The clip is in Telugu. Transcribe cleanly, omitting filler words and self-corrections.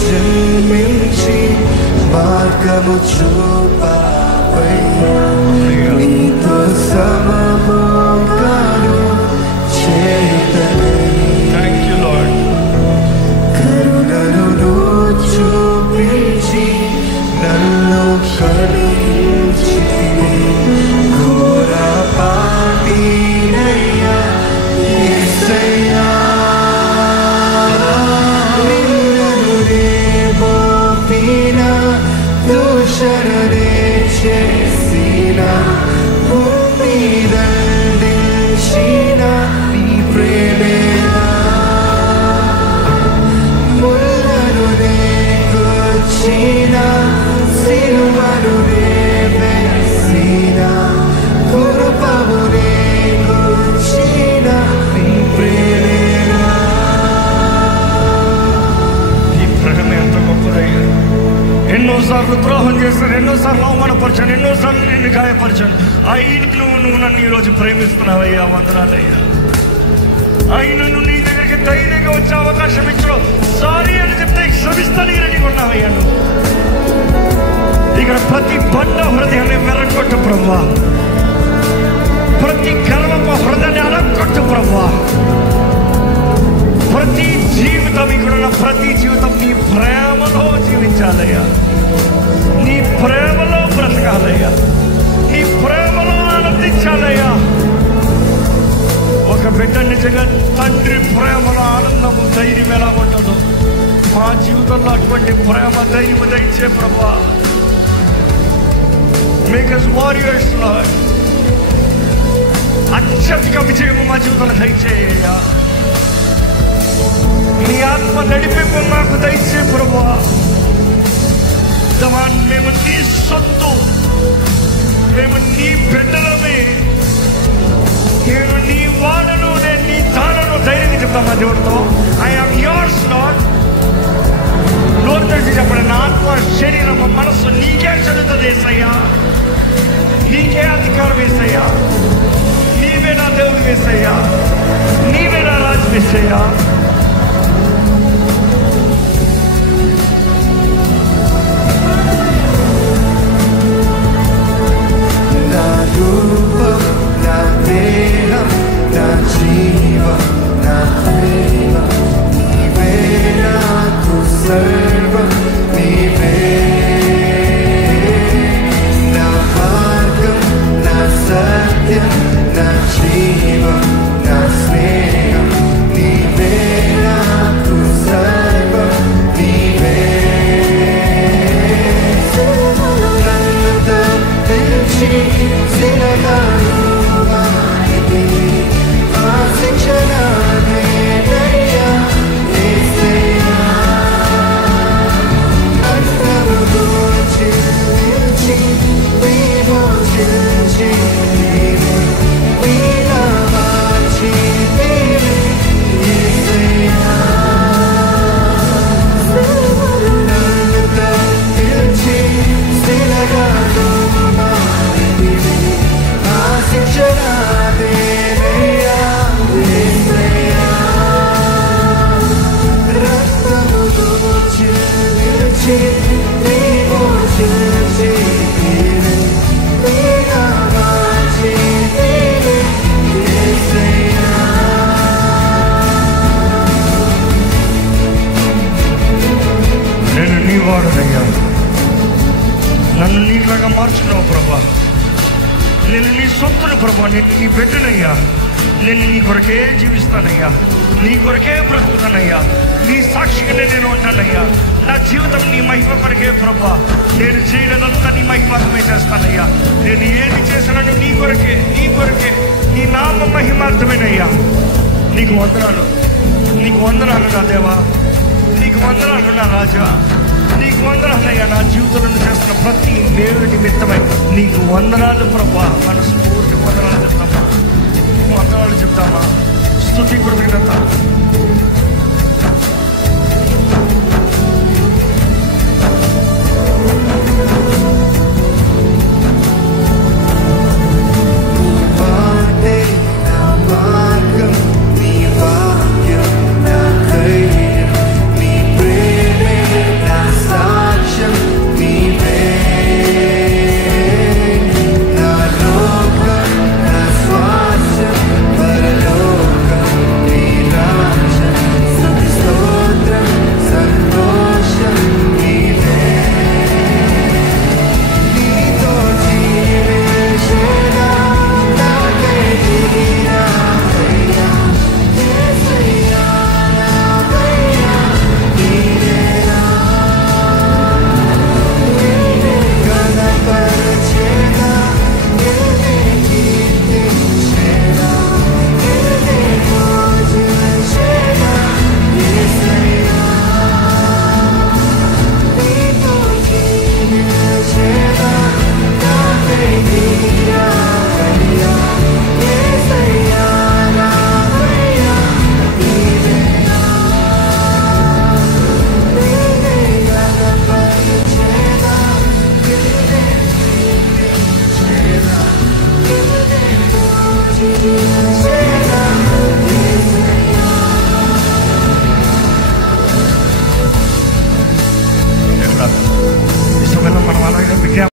జన్మించి మార్గము చూపావయ్యా, నీతో సమభోగాలు చేయుటకై కరుణను చూపించి నన్ను కరుణించితివి. ఘోర పాపినయ్యా యేసయ్యా, నిన్నను రేమోపిన దూషణనే చేసిన భూమి దండించిన నీ ప్రేమేనా, ముళ్ళను గుచ్చిన సిలువను వేసిన కృపను గుచ్చిన నీ ప్రేమేనా. ఈ ప్రేమ ఎంత గొప్పదయ్యా. ఎన్నోసార్లు ద్రోహం చేశాను, ఎన్నోసార్లు అవమానపరిచాను, ఎన్నోసార్లు నిన్ను గాయపరిచాను. అయినను నువ్వు నన్ను ఈరోజు ప్రేమిస్తున్నావయ్యా. వందనాలయ్యా. అయినను నీ దగ్గరికి ధైర్యంగా వచ్చే అవకాశం ఇచ్చడం, సారీ అని చెప్తే క్షమిస్తానికి రెడీగా ఉన్నావయ్యా. నువ్వు ఇక్కడ ప్రతి బండ హృదయాన్ని మెరగొట్టు ప్రభువా, ప్రతి గర్వపు హృదయాన్ని అడగొట్టు ప్రభువా. ప్రతి జీవితం ఇక్కడున్న ప్రతి జీవితం నీ ప్రేమలో జీవించాలయ్యా, నీ ప్రేమలో బ్రతకాలయ్యా, నీ ప్రేమలో ఆనందించాలయ్యా. ఒక బిడ్డ నిజంగా తండ్రి ప్రేమలో ఆనందము ధైర్యం ఎలా ఉంటుందో మా జీవితంలో అటువంటి ప్రేమ ధైర్యం దయచే ప్రభువా. Make us warriors Lord. అత్యధిక విజయము మా జీవితంలో దయచేయ్యా. నీ ఆత్మ నడిపింపు మాకు దయచే ప్రభువా. మేము నీ సొత్తు, మేము నీ బిడ్డలమే, నేను నీ వాడను, నేను నీ దానను ధైర్యంగా చెప్తాను మా దేవుడితో. I'm yours lord. నోరు తెరిచి చెప్పండి. నా ఆత్మ శరీరము మనస్సు నీకే చెందుతుంది యేసయ్యా, నీకే అధికారం యేసయ్యా, నీవే నా దేవుడు యేసయ్యా, నీవే నా రాజు యేసయ్యా. నా రూపం, నా దేహం, నా జీవం, నా ప్రేమ నీవే, నాకు సర్వం నీవే. నా మార్గం, నా సత్యం, నా జీవం, నా స్నేహం నీవే, నాకు సర్వం నీవే. నన్ను తప్పించి శిలగాలుగా ఆశించనానయ్యా యేసయ్యా, అర్థము దోచిల్చి విమోచించి వీణా మార్చి యేసయ్యా, నన్ను తప్పించి శిలగాలుగా ఆశించనానయ్యా యేసయ్యా, రక్తము దోచిల్చి విమోచించి వీణా మార్చి యేసయ్యా. నేను నీ వాడునయ్యా, నన్ను నీలాగా మార్చున్నావు ప్రభా. నేను నీ సొత్తును ప్రభా, నేను నీ బిడ్డనయ్యా. నేను నీ కొరకే జీవిస్తానయ్యా, నీ కొరకే బ్రతుకుతానయ్యా, నీ సాక్షిగా నేను ఉంటానయ్యా. నా జీవితం నీ మహిమ కొరకే ప్రభా. నేను చేయలేదంతా నీ మహిమాత్మే చేస్తానయ్యా. నేను ఏది చేసినాను నీ కొరకే, నీ కొరకే, నీ నామ మహిమార్థమేనయ్యా. నీకు వందనాలు, నీకు వందనాలు నా దేవా, నీకు వందనాలు నా రాజా, నీకు వందనాలయ్యా. నా జీవితంలో చేస్తున్న ప్రతి మేలు నిమిత్తమై నీకు వందనాలు ప్రభా. మనస్ఫూర్తి వందనాలు చెప్తామా, వందనాలు చెప్తామా. స్తుతి కృతజ్ఞత